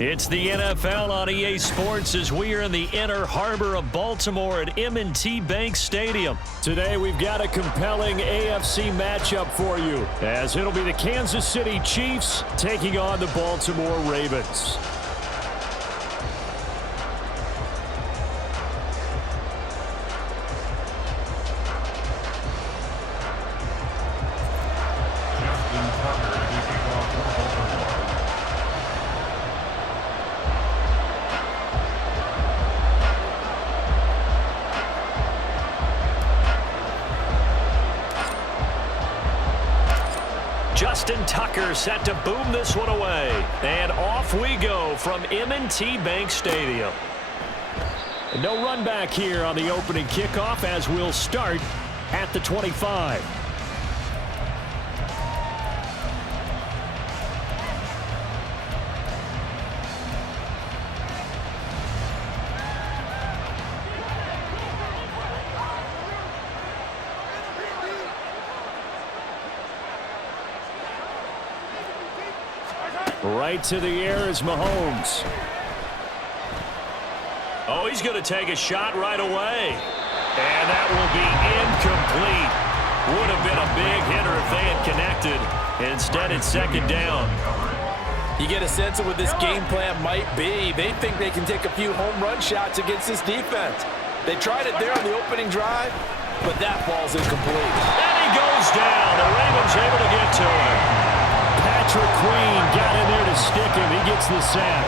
It's the NFL on EA Sports as we are in the inner harbor of Baltimore at M&T Bank Stadium. Today we've got a compelling AFC matchup for you, as it'll be the Kansas City Chiefs taking on the Baltimore Ravens. Justin Tucker set to boom this one away. And off we go from M&T Bank Stadium. No run back here on the opening kickoff as we'll start at the 25. Right to the air is Mahomes. Oh, he's going to take a shot right away. And that will be incomplete. Would have been a big hitter if they had connected. Instead, it's second down. You get a sense of what this game plan might be. They think they can take a few home run shots against this defense. They tried it there on the opening drive, but that ball's incomplete. And he goes down. The Ravens able to get to him. Patrick Queen got in there to stick him. He gets the sack.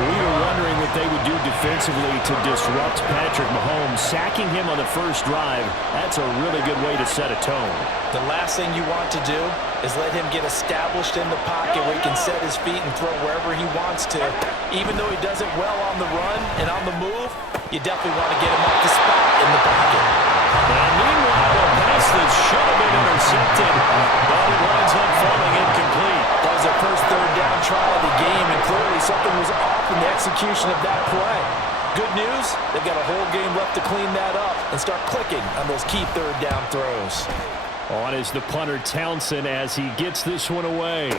We were wondering what they would do defensively to disrupt Patrick Mahomes. Sacking him on the first drive, that's a really good way to set a tone. The last thing you want to do is let him get established in the pocket where he can set his feet and throw wherever he wants to. Even though he does it well on the run and on the move, you definitely want to get him off the spot in the pocket. And meanwhile, a pass that should have been intercepted, but it winds up falling incomplete. That was their first third down try of the game, and clearly something was off in the execution of that play. Good news, they've got a whole game left to clean that up and start clicking on those key third down throws. On is the punter Townsend as he gets this one away.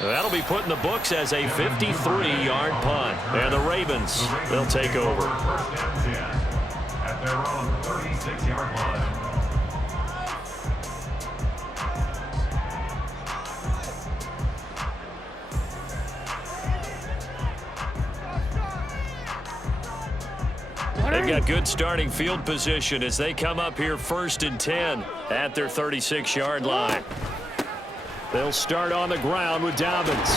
That'll be put in the books as a 53-yard punt. And the Ravens, they'll take over. At their own 36-yard line. They've got good starting field position as they come up here 1st and 10 at their 36-yard line. They'll start on the ground with Dobbins.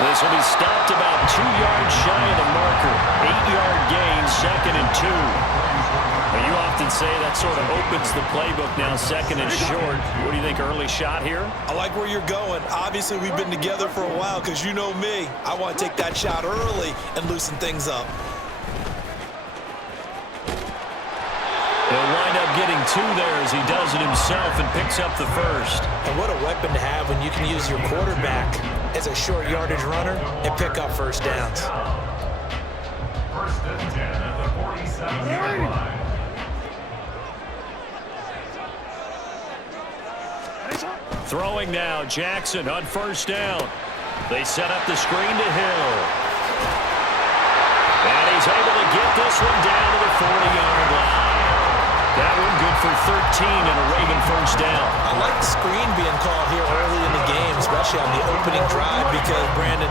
This will be stopped about 2 yards shy of the marker. 8-yard gain, 2nd and 2. Now, you often say that sort of opens the playbook now, 2nd and short. What do you think, early shot here? I like where you're going. Obviously, we've been together for a while because you know me. I want to take that shot early and loosen things up. He'll wind up getting 2 there as he does it himself and picks up the first. And what a weapon to have when you can use your quarterback as a short yardage runner and pick up first downs. 1st and 10 at the 47-yard line. Throwing now, Jackson on 1st down. They set up the screen to Hill. And he's able to get this one down to the 40-yard line. That one good for 13 and a Raven 1st down. I like the screen being called here early in the game, especially on the opening drive, because, Brandon,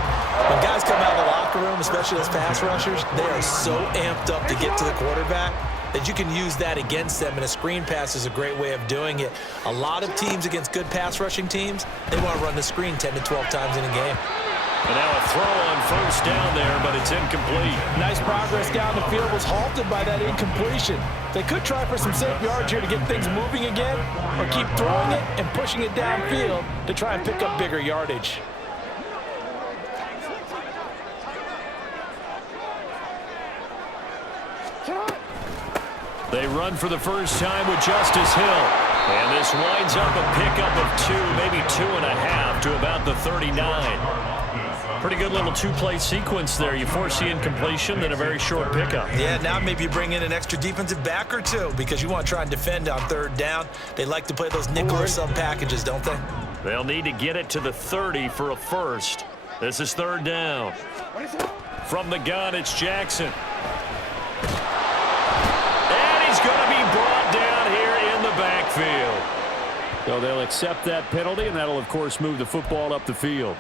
when guys come out of the locker room, especially as pass rushers, they are so amped up to get to the quarterback that you can use that against them, and a screen pass is a great way of doing it. A lot of teams against good pass rushing teams, they want to run the screen 10 to 12 times in a game. And now a throw on 1st down there, but it's incomplete. Nice progress down the field was halted by that incompletion. They could try for some safe yards here to get things moving again, or keep throwing it and pushing it downfield to try and pick up bigger yardage. They run for the first time with Justice Hill. And this winds up a pickup of 2, maybe 2.5 to about the 39. Pretty good little 2-play sequence there. You force the incompletion, then a very short pickup. Yeah, now maybe you bring in an extra defensive back or 2 because you want to try and defend on 3rd down. They like to play those nickel or sub packages, don't they? They'll need to get it to the 30 for a first. This is third down. From the gun, it's Jackson. And he's going to be brought down here in the backfield. So they'll accept that penalty, and that'll, of course, move the football up the field.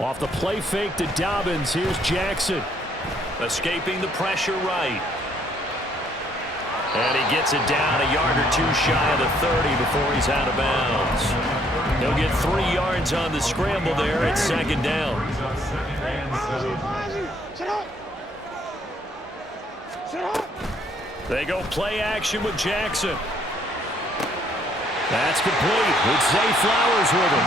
Off the play fake to Dobbins. Here's Jackson. Escaping the pressure right. And he gets it down a yard or two shy of the 30 before he's out of bounds. He'll get 3 yards on the scramble there at second down. They go play action with Jackson. That's complete with Zay Flowers with him.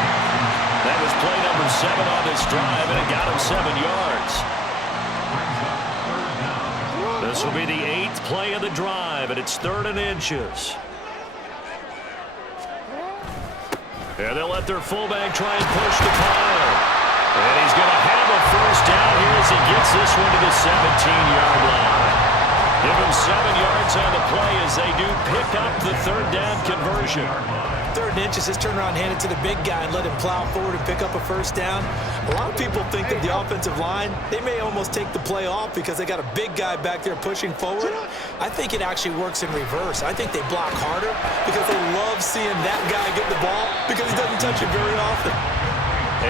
That was play number 7 on this drive, and it got him 7 yards. This will be the 8th play of the drive, and it's 3rd and inches. And they'll let their fullback try and push the pile. And he's going to have a first down here as he gets this one to the 17-yard line. Give him 7 yards on the play as they do pick up the 3rd down conversion. 3rd and inches, just turn around, hand it to the big guy, and let him plow forward and pick up a first down. A lot of people think that the offensive line, they may almost take the play off because they got a big guy back there pushing forward. I think it actually works in reverse. I think they block harder because they love seeing that guy get the ball because he doesn't touch it very often.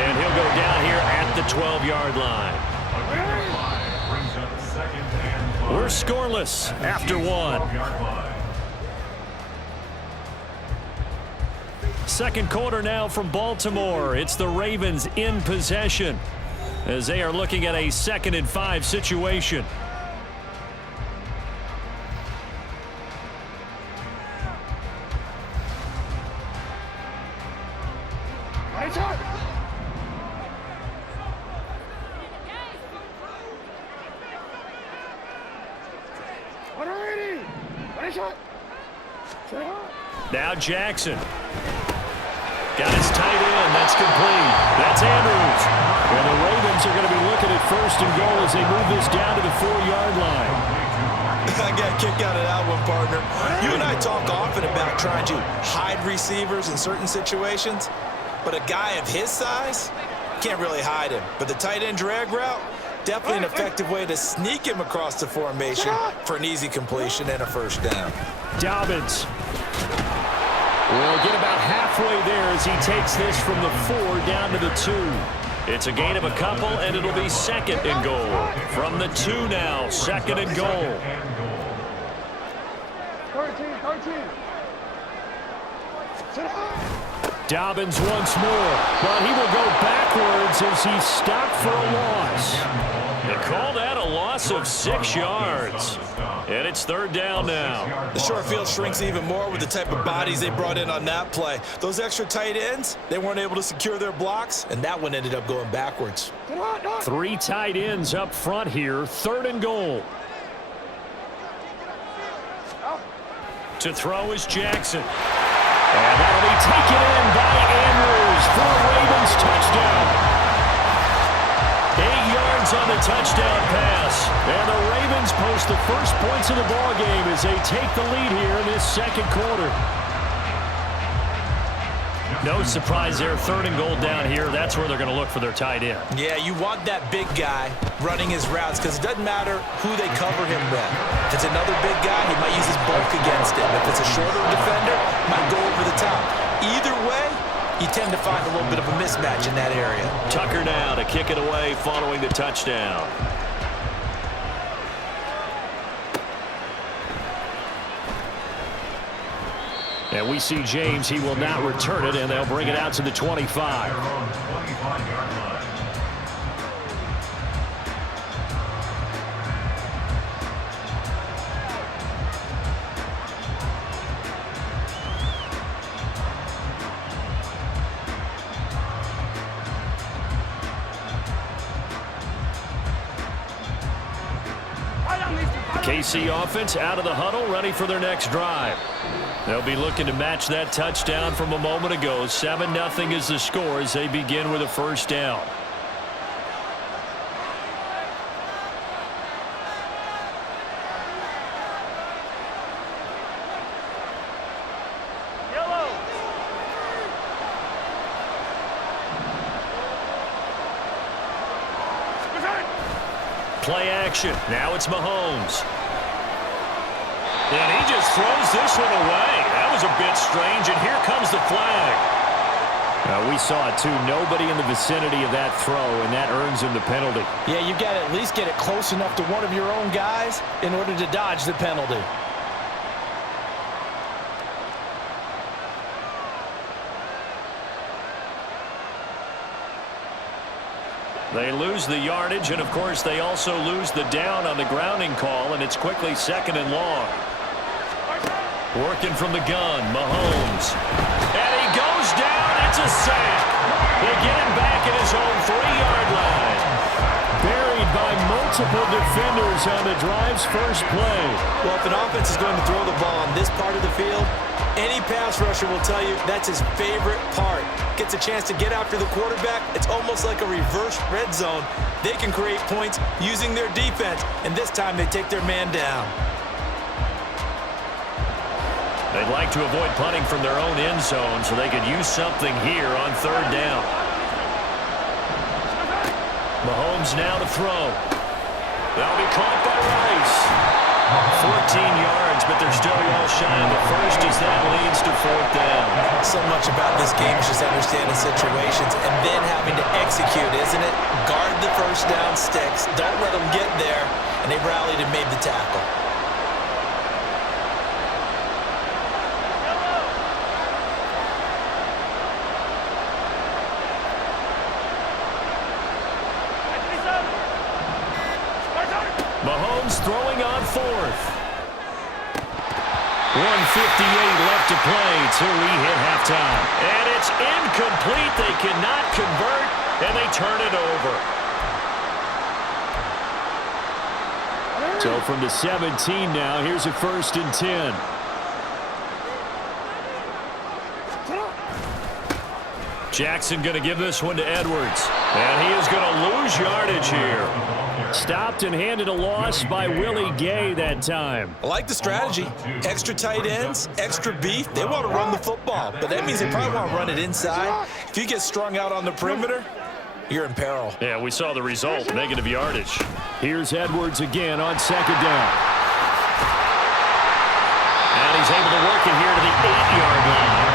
And he'll go down here at the 12-yard line. We're scoreless after 1. Second quarter now from Baltimore. It's the Ravens in possession as they are looking at a 2nd and 5 situation. Now Jackson. Got his tight end. That's complete. That's Andrews. And the Ravens are going to be looking at 1st and goal as they move this down to the 4-yard line. I got a kick out of that one, partner. You and I talk often about trying to hide receivers in certain situations, but a guy of his size can't really hide him. But the tight end drag route, definitely an effective way to sneak him across the formation for an easy completion and a first down. Dobbins will get about halfway there as he takes this from the 4 down to the 2. It's a gain of a couple, and it'll be 2nd and goal. From the 2 now, 2nd and goal. 13. Dobbins once more, but he will go backwards as he's stopped for a loss. They call that a loss of 6 yards. And it's 3rd down now. The short field shrinks even more with the type of bodies they brought in on that play. Those extra tight ends, they weren't able to secure their blocks, and that one ended up going backwards. 3 tight ends up front here, 3rd and goal. To throw is Jackson. And that'll be taken in by Andrews for a Ravens touchdown. 8 yards on the touchdown pass. And the Ravens post the first points of the ball game as they take the lead here in this 2nd quarter. No surprise there, 3rd and goal down here. That's where they're going to look for their tight end. Yeah, you want that big guy running his routes because it doesn't matter who they cover him with. If it's another big guy, he might use his bulk against him. If it's a shorter defender, he might go over the top. Either way, you tend to find a little bit of a mismatch in that area. Tucker now to kick it away following the touchdown. And we see James. He will not return it, and they'll bring it out to the 25. KC offense out of the huddle, ready for their next drive. They'll be looking to match that touchdown from a moment ago. 7-0 is the score as they begin with a first down. play action. Now it's Mahomes. And he just throws this one away. That was a bit strange, and here comes the flag. We saw it, too. Nobody in the vicinity of that throw, and that earns him the penalty. Yeah, you got to at least get it close enough to one of your own guys in order to dodge the penalty. They lose the yardage, and, of course, they also lose the down on the grounding call, and it's quickly 2nd and long. Working from the gun, Mahomes. And he goes down. It's a sack. They get him back at his own 3-yard line. Buried by multiple defenders on the drive's first play. Well, if an offense is going to throw the ball on this part of the field, any pass rusher will tell you that's his favorite part. Gets a chance to get after the quarterback. It's almost like a reverse red zone. They can create points using their defense, and this time they take their man down. They'd like to avoid punting from their own end zone so they could use something here on 3rd down. Mahomes now to throw. That'll be caught by Rice. 14 yards, but they're still all shy of the first as that leads to 4th down. So much about this game is just understanding situations and then having to execute, isn't it? Guard the first down sticks. Don't let them get there. And they rallied and made the tackle. Mahomes throwing on 4th. 1:58 left to play till we hit halftime. And it's incomplete. They cannot convert, and they turn it over. So from the 17 now, here's a 1st and 10. Jackson going to give this one to Edwards. And he is going to lose yardage here. Stopped and handed a loss by Willie Gay that time. I like the strategy. Extra tight ends, extra beef. They want to run the football, but that means they probably want to run it inside. If you get strung out on the perimeter, you're in peril. Yeah, we saw the result, negative yardage. Here's Edwards again on 2nd down. And he's able to work it here to the 8-yard line.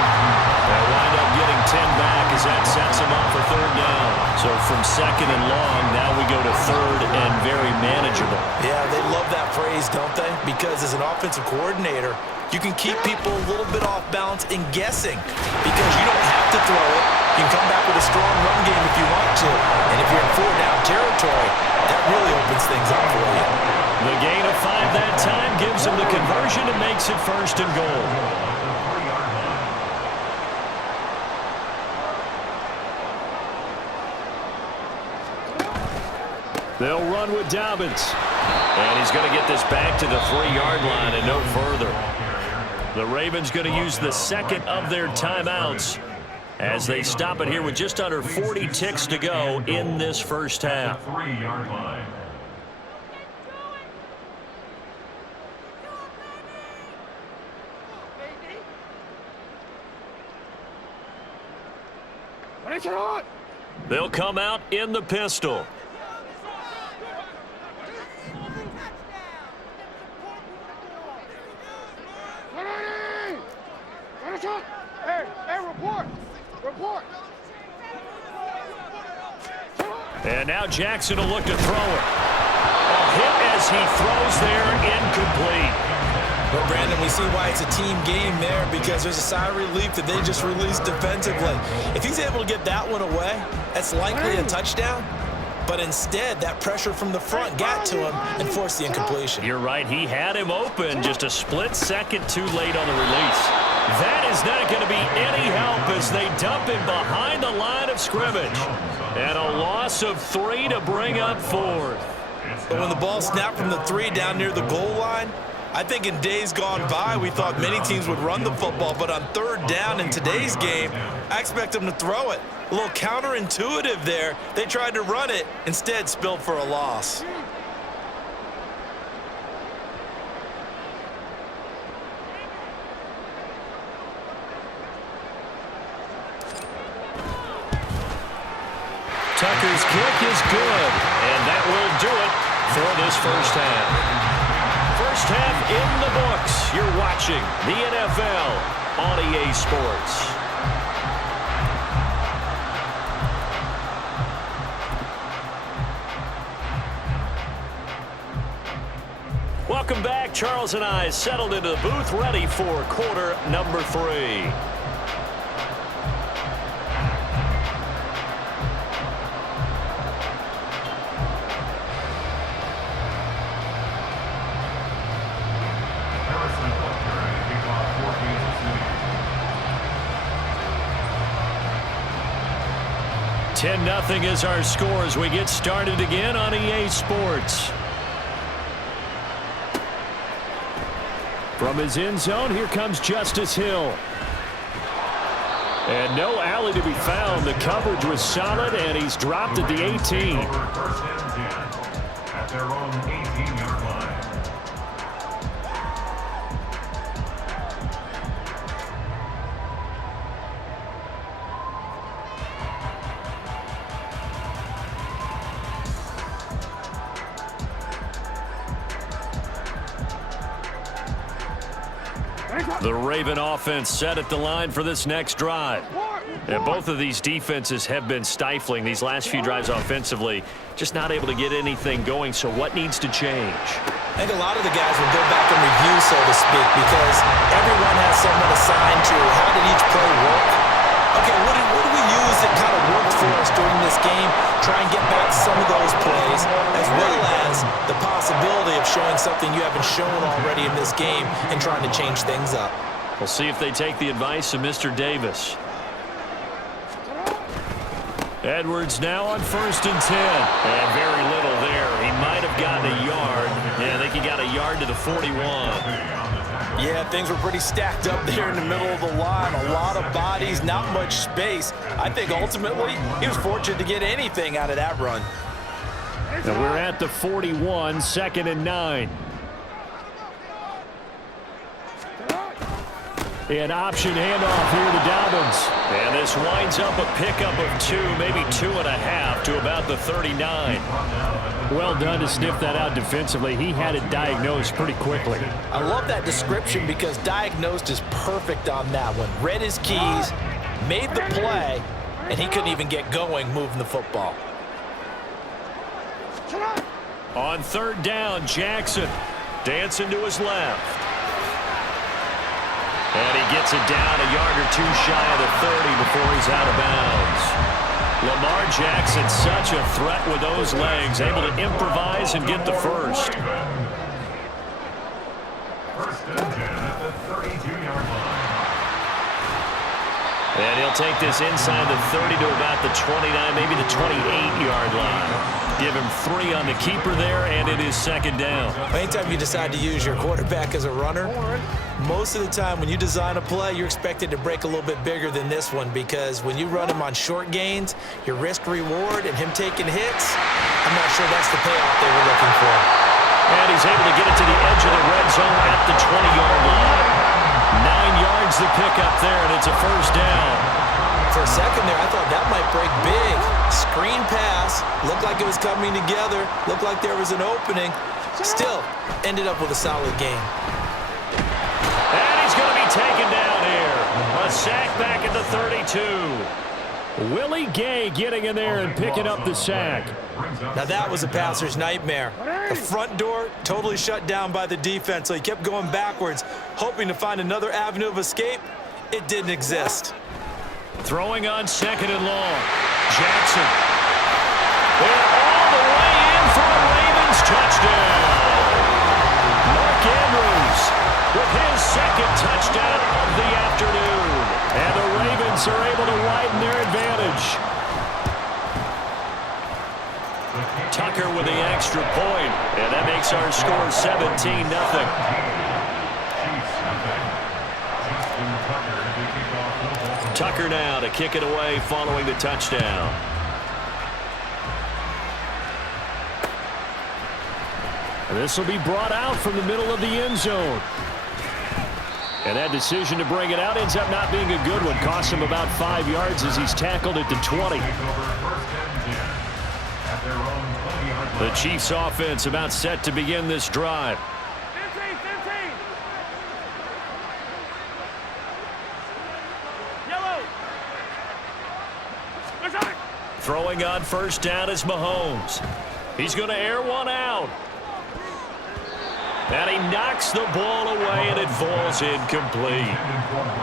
They'll wind up getting 10 back as that sets him up for 3rd down. So from 2nd and long, now we go to 3rd and very manageable. Yeah, they love that phrase, don't they? Because as an offensive coordinator, you can keep people a little bit off balance and guessing because you don't have to throw it. You can come back with a strong run game if you want to. And if you're in 4-down territory, that really opens things up for you. The gain of 5 that time gives him the conversion and makes it 1st and goal. They'll run with Dobbins. And he's going to get this back to the 3-yard line and no further. The Ravens going to use the 2nd of their timeouts as they stop it here with just under 40 ticks to go in this first half. 3-yard line. They'll come out in the pistol. And now Jackson will look to throw it. A hit as he throws there, incomplete. Well, Brandon, we see why it's a team game there because there's a sigh of relief that they just released defensively. If he's able to get that one away, that's likely a touchdown. But instead, that pressure from the front got to him and forced the incompletion. You're right. He had him open just a split second too late on the release. That is not going to be any help as they dump him behind the line of scrimmage. And a loss of 3 to bring up 4th. But when the ball snapped from the 3 down near the goal line, I think in days gone by, we thought many teams would run the football. But on 3rd down in today's game, I expect them to throw it. A little counterintuitive there. They tried to run it, instead spilled for a loss. Tucker's kick is good, and that will do it. for this first half. First half in the books. You're watching the NFL on EA Sports. Welcome back. Charles and I settled into the booth, ready for quarter number 3. Harrison Butker and kickoff for Kansas City. 10-0 is our score as we get started again on EA Sports. From his end zone, here comes Justice Hill. And no alley to be found. The coverage was solid, and he's dropped at the 18. First and 10 at their own 18-yard line. The Raven offense set at the line for this next drive. And both of these defenses have been stifling these last few drives offensively, just not able to get anything going. So what needs to change? I think a lot of the guys will go back and review, so to speak, because everyone has someone assigned to how did each play work. Okay, what do we use that kind of worked for us during this game? Try and get back some of those plays, as well as the possibility of showing something you haven't shown already in this game and trying to change things up. We'll see if they take the advice of Mr. Davis. Edwards now on 1st and 10. And very little there. He might have gotten a yard. Yeah, I think he got a yard to the 41. Yeah, things were pretty stacked up there in the middle of the line. A lot of bodies, not much space. I think ultimately he was fortunate to get anything out of that run. And we're at the 41, 2nd and 9. An option handoff here to Dobbins. And this winds up a pickup of 2, maybe 2.5 to about the 39. Well done to sniff that out defensively. He had it diagnosed pretty quickly. I love that description because diagnosed is perfect on that one. Read his keys, made the play, and he couldn't even get going moving the football. On 3rd down, Jackson dancing to his left. And he gets it down a yard or 2 shy of the 30 before he's out of bounds. Lamar Jackson, such a threat with those legs, able to improvise and get the first. First and 10 at the 32-yard line. And he'll take this inside the 30 to about the 29, maybe the 28-yard line. Give him 3 on the keeper there, and it is 2nd down. Anytime you decide to use your quarterback as a runner, most of the time when you design a play, you're expected to break a little bit bigger than this one because when you run him on short gains, your risk-reward and him taking hits, I'm not sure that's the payoff they were looking for. And he's able to get it to the edge of the red zone at the 20-yard line. 9 yards to pick up there, and it's a 1st down. For a second there, I thought that might break big. Screen pass, looked like it was coming together, looked like there was an opening. Still, ended up with a solid game. And he's going to be taken down here. A sack back at the 32. Willie Gay getting in there and picking up the sack. Now that was a passer's nightmare. The front door totally shut down by the defense, so he kept going backwards, hoping to find another avenue of escape. It didn't exist. Throwing on 2nd and long. Jackson. And all the way in for a Ravens touchdown. Mark Andrews with his 2nd touchdown of the afternoon. And the Ravens are able to widen their advantage. Tucker with the extra point. And that makes our score 17-0. Tucker now to kick it away following the touchdown. And this will be brought out from the middle of the end zone. And that decision to bring it out ends up not being a good one. Costs him about 5 yards as he's tackled at the 20. First and 10 at their own 20-yard The Chiefs offense about set to begin this drive. Throwing on first down is Mahomes. He's going to air one out. And he knocks the ball away, and it falls incomplete.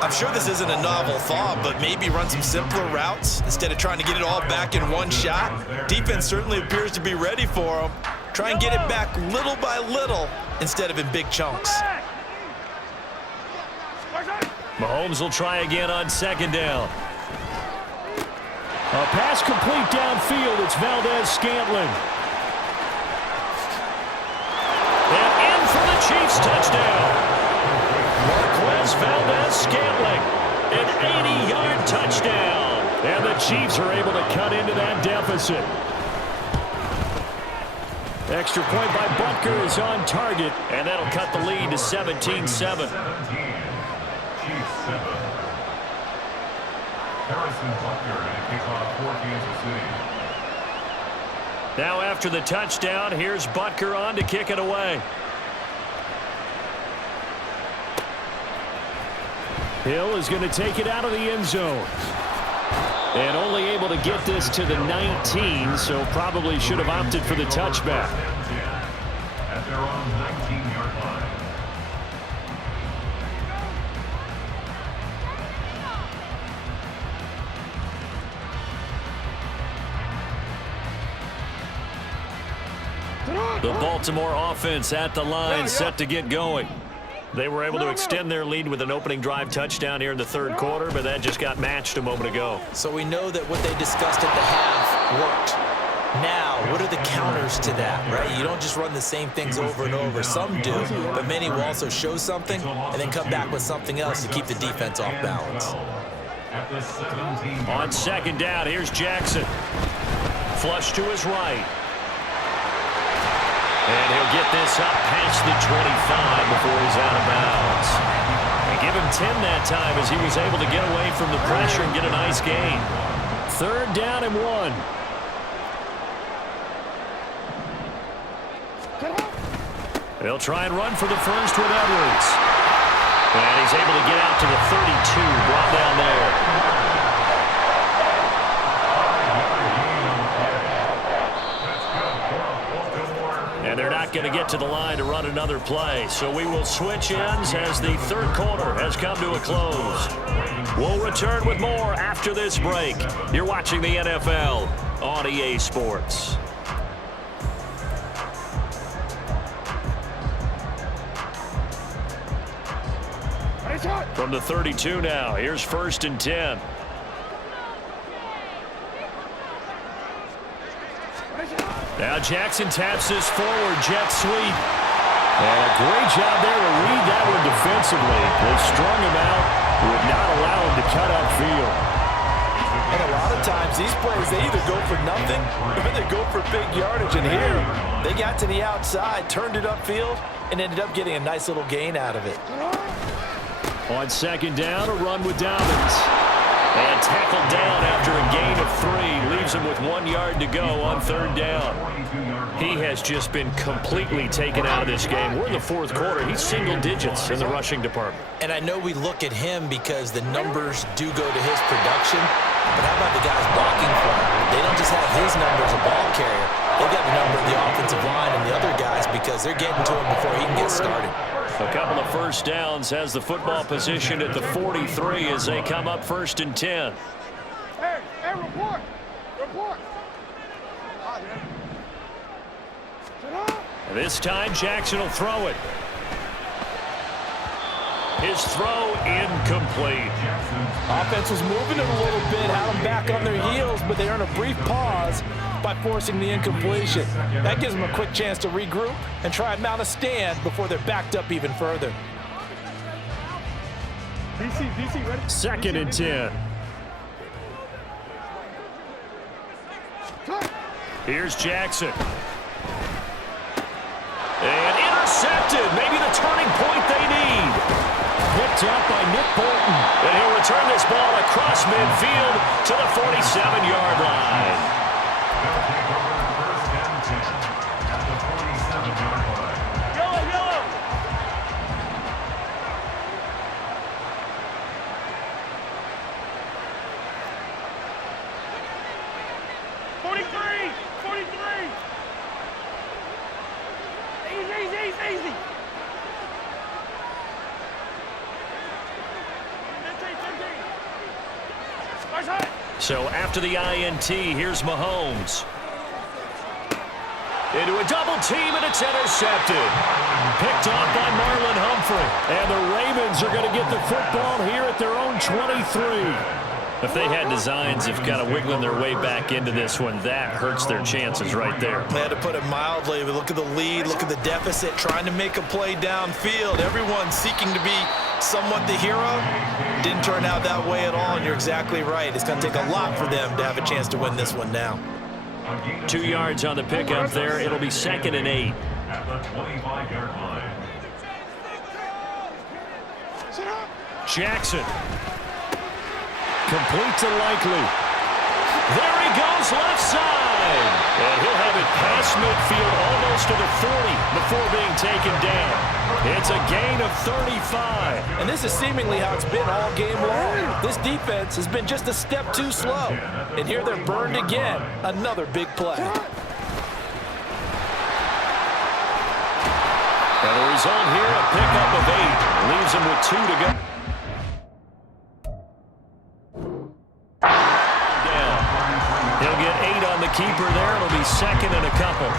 I'm sure this isn't a novel thought, but maybe run some simpler routes instead of trying to get it all back in one shot. Defense certainly appears to be ready for him. Try and get it back little by little instead of in big chunks. Mahomes will try again on second down. A pass complete downfield. It's Valdez-Scantling. And in for the Chiefs touchdown. Marquez Valdez-Scantling. An 80-yard touchdown. And the Chiefs are able to cut into that deficit. Extra point by Butker is on target. And that'll cut the lead to 17-7. 17. Chiefs 7. Harrison Butker and a kickoff for Kansas City. Now after the touchdown, here's Butker on to kick it away. Hill is going to take it out of the end zone. And only able to get this to the 19, so probably should have opted for the touchback. At their own 19-yard line. The Baltimore offense at the line, set to get going. They were able to extend their lead with an opening drive touchdown here in the third quarter, but that just got matched a moment ago. So we know that what they discussed at the half worked. Now, what are the counters to that, right? You don't just run the same things over and over. Some do, but many will also show something and then come back with something else to keep the defense off balance. At the 17. On second down, here's Jackson. Flush to his right. And he'll get this up past the 25 before he's out of bounds. And give him 10 that time as he was able to get away from the pressure and get a nice gain. Third down and 1. They'll try and run for the first with Edwards. And he's able to get out to the 32, brought down there. And they're not going to get to the line to run another play. So we will switch ends as the third quarter has come to a close. We'll return with more after this break. You're watching the NFL on EA Sports. From the 32 now, here's first and 10. Now Jackson taps this forward jet sweep. And a great job there to read that one defensively. They strung him out, would not allow him to cut upfield. And a lot of times these plays, they either go for nothing or they go for big yardage. And here, they got to the outside, turned it upfield, and ended up getting a nice little gain out of it. On second down, a run with Dobbins. And tackled down after a gain of 3. Leaves him with 1 yard to go on third down. He has just been completely taken out of this game. We're in the fourth quarter. He's single digits in the rushing department. And I know we look at him because the numbers do go to his production. But how about the guys blocking for him? They don't just have his number as a ball carrier. They've got the number of the offensive line and the other guys because they're getting to him before he can get started. A couple of first downs, has the football position at the 43 as they come up first and 10. Hey, report! Report! This time Jackson will throw it. His throw incomplete. Offense was moving it a little bit, had them back on their heels, but they earn a brief pause by forcing the incompletion. That gives them a quick chance to regroup and try and mount a stand before they're backed up even further. DC, ready? Second and 10. Here's Jackson. And intercepted. Maybe the turning point they need. Picked up by Nick Bolton. And he'll return this ball across midfield to the 47-yard line. So after the INT, here's Mahomes. Into a double team, and it's intercepted. Picked off by Marlon Humphrey. And the Ravens are going to get the football here at their own 23. If they had designs of kind of wiggling their way back into this one, that hurts their chances right there. They had to put it mildly. Look at the lead, look at the deficit, trying to make a play downfield. Everyone seeking to be somewhat the hero. Didn't turn out that way at all, and you're exactly right. It's going to take a lot for them to have a chance to win this one now. 2 yards on the pickup there. It'll be 2nd and 8. At the 25-yard line. Jackson. Complete to Likely. There he goes, left side. And he'll have it past midfield, almost to the 40 before being taken down. It's a gain of 35. And this is seemingly how it's been all game long. This defense has been just a step too slow. And here they're burned again. Another big play. And the result here, a pickup of 8. Leaves him with 2 to go. He'll get 8 on the keeper there. It'll be 2nd and a couple.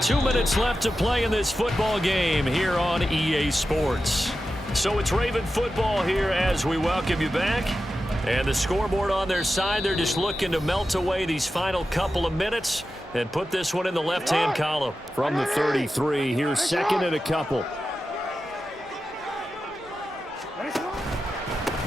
2 minutes left to play in this football game here on EA Sports. So it's Raven football here as we welcome you back. And the scoreboard on their side, they're just looking to melt away these final couple of minutes and put this one in the left-hand column. From the 33, here's 2nd and a couple.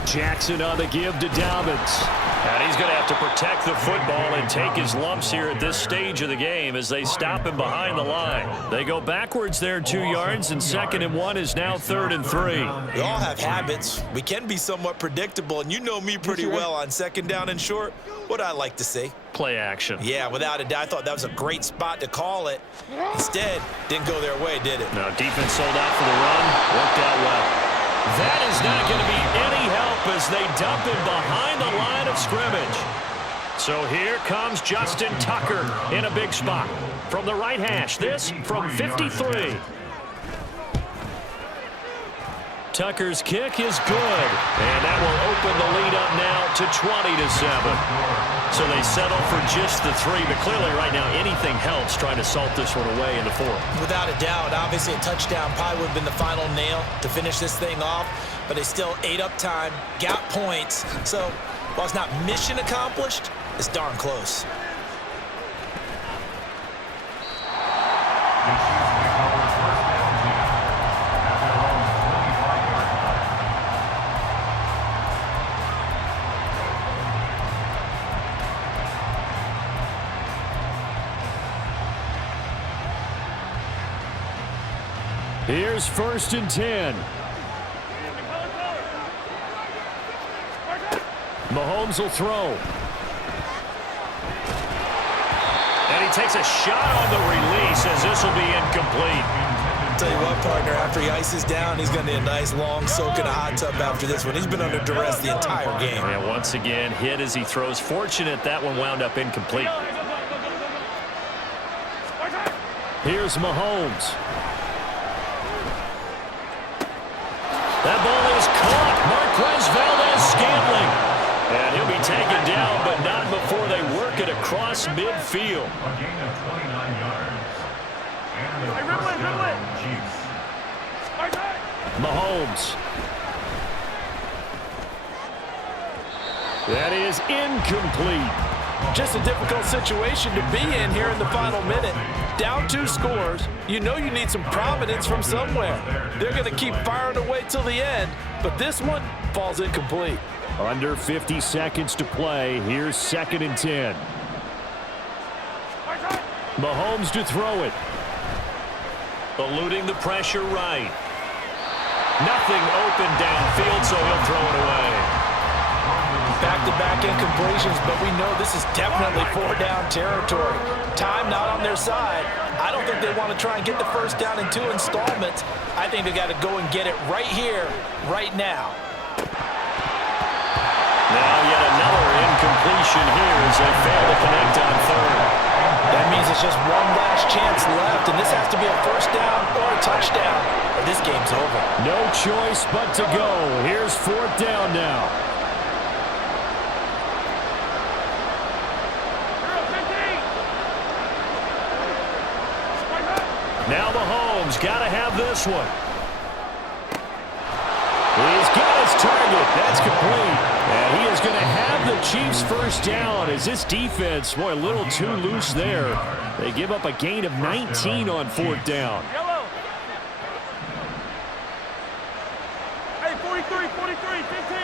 Jackson on the give to Dobbins. And he's going to have to protect the football and take his lumps here at this stage of the game as they stop him behind the line. They go backwards there 2 yards, and 2nd and 1 is now 3rd and 3. We all have habits. We can be somewhat predictable, and you know me pretty well on 2nd down and short. What I like to see. Play action. Yeah, without a doubt, I thought that was a great spot to call it. Instead, didn't go their way, did it? Now, defense sold out for the run. Worked out well. That is not going to be any help as they dump him behind the line of scrimmage. So here comes Justin Tucker in a big spot. From the right hash, this from 53. Tucker's kick is good, and that will open the lead up now to 20-7. So they settle for just the 3, but clearly right now anything helps trying to salt this one away in the 4th. Without a doubt, obviously a touchdown probably would have been the final nail to finish this thing off, but they still ate up time, got points. So while it's not mission accomplished, it's darn close. Here's 1st and 10. Mahomes will throw. And he takes a shot on the release as this will be incomplete. Tell you what, partner, after he ices down, he's going to need a nice long soak in a hot tub after this one. He's been under duress the entire game. And once again, hit as he throws. Fortunate that one wound up incomplete. Here's Mahomes. That ball is caught. Marquez Valdes-Scantling. And he'll be taken down, but not before they work it across midfield. A gain of 29 yards. And the first down, Chiefs. Mahomes. That is incomplete. Just a difficult situation to be in here in the final minute. Down 2 scores. You know you need some providence from somewhere. They're going to keep firing away till the end, but this one falls incomplete. Under 50 seconds to play. Here's 2nd and 10. Mahomes to throw it. Eluding the pressure right. Nothing open downfield, so he'll throw it away. Back-to-back incompletions, but we know this is definitely 4-down territory. Time not on their side. I don't think they want to try and get the first down in 2 installments. I think they got to go and get it right here, right now. Now yet another incompletion here as they fail to connect on 3rd. That means it's just one last chance left, and this has to be a first down or a touchdown, or this game's over. No choice but to go. Here's 4th down now. of this one. He's got his target. That's complete. And he is going to have the Chiefs first down as this defense, boy, a little too loose there. They give up a gain of 19 on fourth down. Yellow. Hey, 43, 43, 15.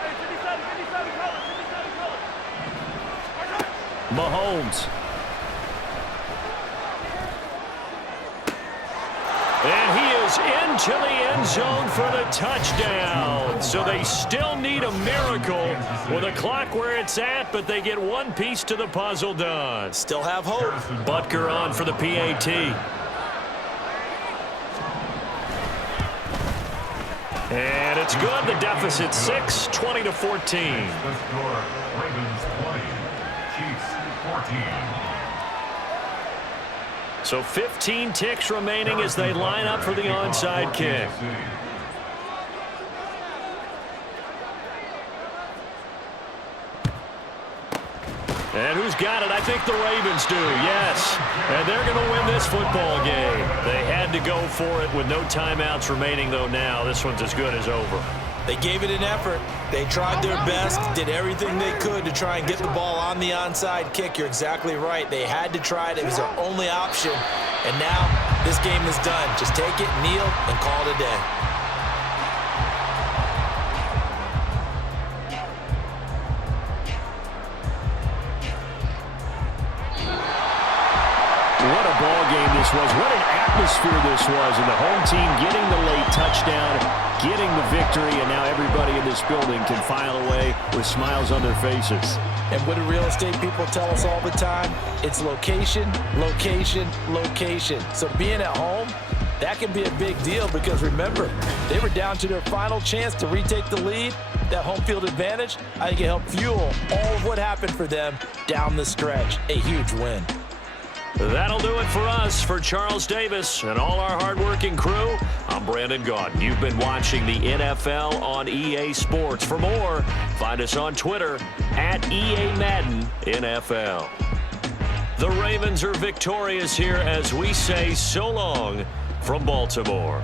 Hey, 57 colors, 57 colors. Mahomes. And he is into the end zone for the touchdown. So they still need a miracle with a clock where it's at, but they get one piece to the puzzle done. Still have hope. Butker on for the PAT. And it's good. The deficit 6, 20-14. The score, Ravens 20, Chiefs 14. So 15 ticks remaining as they line up for the onside kick. And who's got it? I think the Ravens do, yes. And they're going to win this football game. They had to go for it with no timeouts remaining, though now. This one's as good as over. They gave it an effort. They tried their best, did everything they could to try and get the ball on the onside kick. You're exactly right. They had to try it. It was their only option. And now this game is done. Just take it, kneel, and call it a day. What a ball game this was. What an atmosphere this was. And the home team getting the late touchdown, getting the victory, and now everybody in this building can file away with smiles on their faces. And what do real estate people tell us all the time? It's location, location, location. So being at home, that can be a big deal because remember, they were down to their final chance to retake the lead. That home field advantage, I think it helped fuel all of what happened for them down the stretch. A huge win. That'll do it for us. For Charles Davis and all our hardworking crew, I'm Brandon Gaudin. You've been watching the NFL on EA Sports. For more, find us on Twitter at EA Madden NFL. The Ravens are victorious here as we say so long from Baltimore.